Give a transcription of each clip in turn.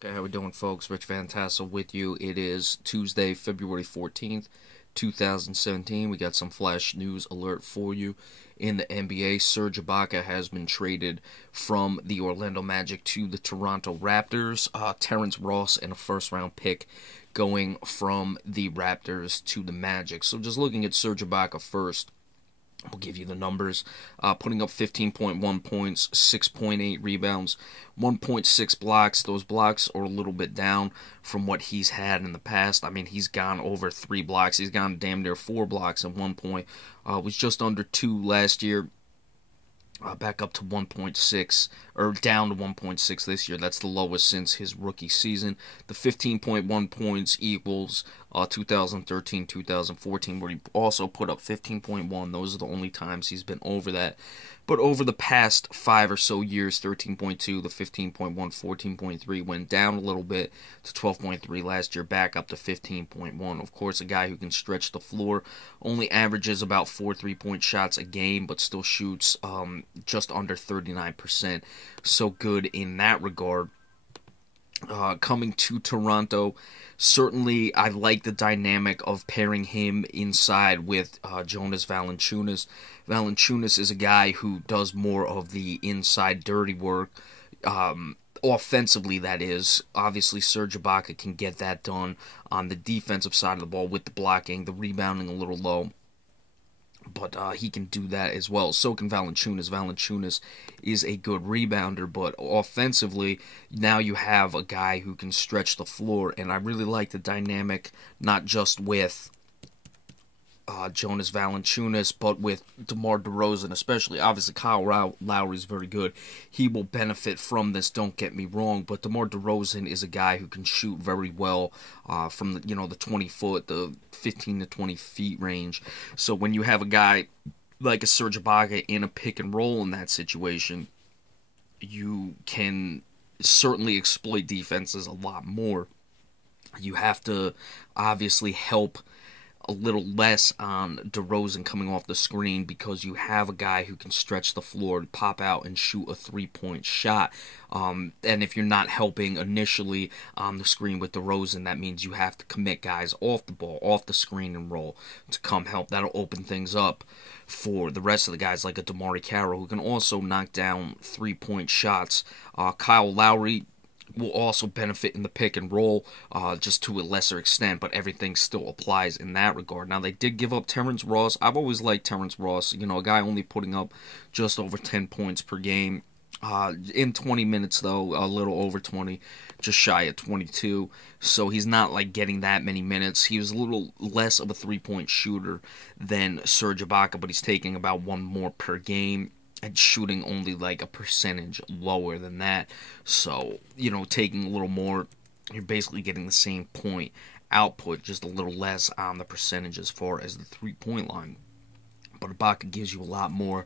Okay, how we doing, folks? Rich Van Tassel with you. It is Tuesday, February 14th, 2017. We got some flash news alert for you. In the NBA, Serge Ibaka has been traded from the Orlando Magic to the Toronto Raptors. Terrence Ross and a first-round pick going from the Raptors to the Magic. So just looking at Serge Ibaka first, we'll give you the numbers. Putting up 15.1 points, 6.8 rebounds, 1.6 blocks. Those blocks are a little bit down from what he's had in the past. I mean, he's gone over 3 blocks. He's gone damn near 4 blocks at one point. Was just under 2 last year. Back up to 1.6, or down to 1.6 this year. That's the lowest since his rookie season. The 15.1 points equals 2013-2014, where he also put up 15.1. Those are the only times he's been over that. But over the past 5 or so years, 13.2, the 15.1, 14.3, went down a little bit to 12.3 last year, back up to 15.1. Of course, a guy who can stretch the floor, only averages about 4 3-point shots a game, but still shoots just under 39%. So good in that regard. Coming to Toronto, certainly I like the dynamic of pairing him inside with Jonas Valanciunas. Valanciunas is a guy who does more of the inside dirty work, offensively, that is. Obviously, Serge Ibaka can get that done on the defensive side of the ball with the blocking, the rebounding a little low. But he can do that as well. So can Valanciunas. Valanciunas is a good rebounder, but offensively, now you have a guy who can stretch the floor. And I really like the dynamic, not just with Jonas Valanciunas, but with DeMar DeRozan especially. Obviously, Kyle Lowry is very good. He will benefit from this, don't get me wrong, but DeMar DeRozan is a guy who can shoot very well from the 20 foot, the 15 to 20 feet range. So when you have a guy like a Serge Ibaka in a pick and roll in that situation, you can certainly exploit defenses a lot more. You have to obviously help a little less on DeRozan coming off the screen because you have a guy who can stretch the floor, pop out, and shoot a three-point shot. And if you're not helping initially on the screen with DeRozan, that means you have to commit guys off the ball, off the screen and roll to come help. That'll open things up for the rest of the guys like a DeMar Carroll who can also knock down three-point shots. Kyle Lowry will also benefit in the pick and roll, just to a lesser extent, but everything still applies in that regard. Now, they did give up Terrence Ross. I've always liked Terrence Ross, a guy only putting up just over 10 points per game. In 20 minutes, though, a little over 20, just shy of 22. So he's not like getting that many minutes. He was a little less of a three-point shooter than Serge Ibaka, but he's taking about one more per game and shooting only like a percentage lower than that. So, taking a little more, you're basically getting the same point output, just a little less on the percentage as far as the three-point line. But Ibaka gives you a lot more.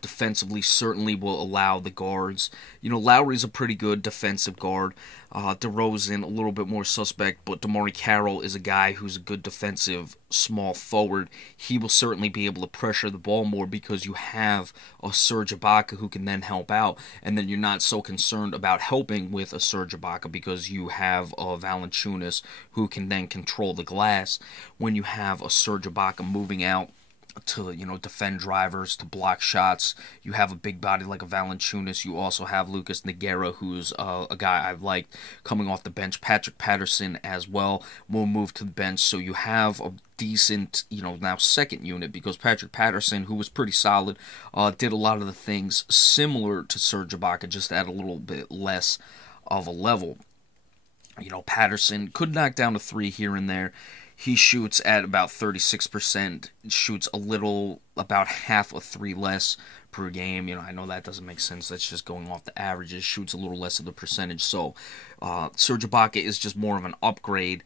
Defensively, certainly will allow the guards. Lowry's a pretty good defensive guard. DeRozan, a little bit more suspect, but DeMar Carroll is a guy who's a good defensive small forward. He will certainly be able to pressure the ball more because you have a Serge Ibaka who can then help out, and then you're not so concerned about helping with a Serge Ibaka because you have a Valanciunas who can then control the glass. When you have a Serge Ibaka moving out to defend drivers, to block shots, you have a big body like a Valanciunas. You also have Lucas Nogueira, who's a guy I've liked coming off the bench. Patrick Patterson as well will move to the bench, so you have a decent now second unit, because Patrick Patterson, who was pretty solid, did a lot of the things similar to Serge Ibaka, just at a little bit less of a level. Patterson could knock down a three here and there. He shoots at about 36%, shoots about half a three less per game. I know that doesn't make sense. That's just going off the averages. Shoots a little less of the percentage. So, Serge Ibaka is just more of an upgrade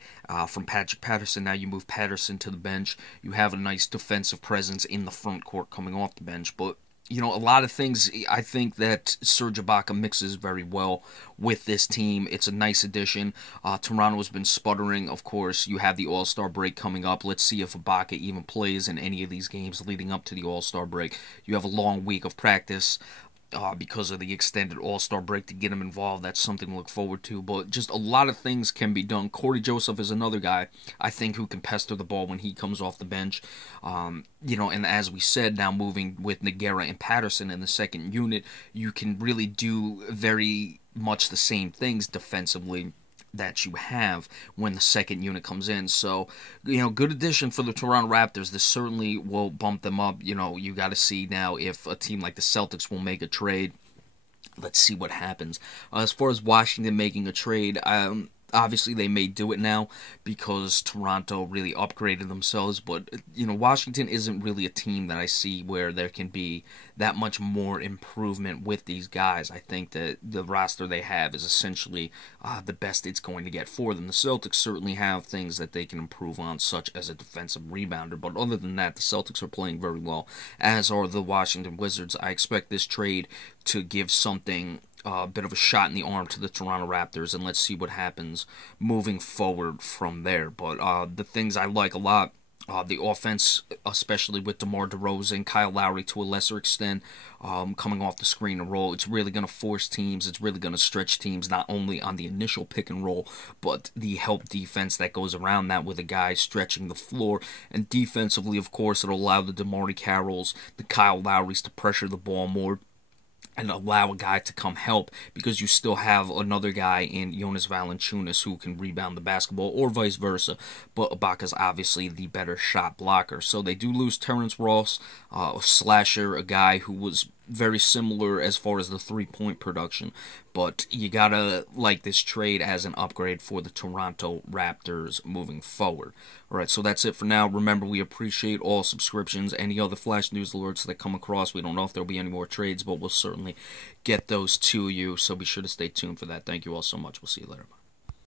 from Patrick Patterson. Now you move Patterson to the bench. You have a nice defensive presence in the front court coming off the bench. But a lot of things I think that Serge Ibaka mixes very well with this team. It's a nice addition. Toronto has been sputtering. Of course, you have the All-Star break coming up. Let's see if Ibaka even plays in any of these games leading up to the All-Star break. You have a long week of practice because of the extended All-Star break to get him involved. That's something to look forward to. But just a lot of things can be done. Corey Joseph is another guy, I think, who can pester the ball when he comes off the bench. And as we said, now moving with Nogueira and Patterson in the second unit, you can really do very much the same things defensively that you have when the second unit comes in. So, good addition for the Toronto Raptors. This certainly will bump them up. You got to see now if a team like the Celtics will make a trade. Let's see what happens. As far as Washington making a trade, obviously they may do it now because Toronto really upgraded themselves, but Washington isn't really a team that I see where there can be that much more improvement with these guys. I think that the roster they have is essentially the best it's going to get for them. The Celtics certainly have things that they can improve on, such as a defensive rebounder, but other than that, the Celtics are playing very well, as are the Washington Wizards. I expect this trade to give something a bit of a shot in the arm to the Toronto Raptors, and let's see what happens moving forward from there. But the things I like a lot, the offense, especially with DeMar DeRozan, Kyle Lowry to a lesser extent, coming off the screen and roll. It's really going to force teams. It's really going to stretch teams, not only on the initial pick and roll, but the help defense that goes around that with a guy stretching the floor. And defensively, of course, it'll allow the DeMarre Carrolls, the Kyle Lowrys to pressure the ball more and allow a guy to come help, because you still have another guy in Jonas Valanciunas who can rebound the basketball, or vice versa, but Ibaka's obviously the better shot blocker. So they do lose Terrence Ross, a slasher, a guy who was very similar as far as the three-point production, but you gotta like this trade as an upgrade for the Toronto Raptors moving forward. Alright, so that's it for now. Remember, we appreciate all subscriptions, any other flash news alerts that come across. We don't know if there'll be any more trades, but we'll certainly get those to you, so be sure to stay tuned for that. Thank you all so much. We'll see you later.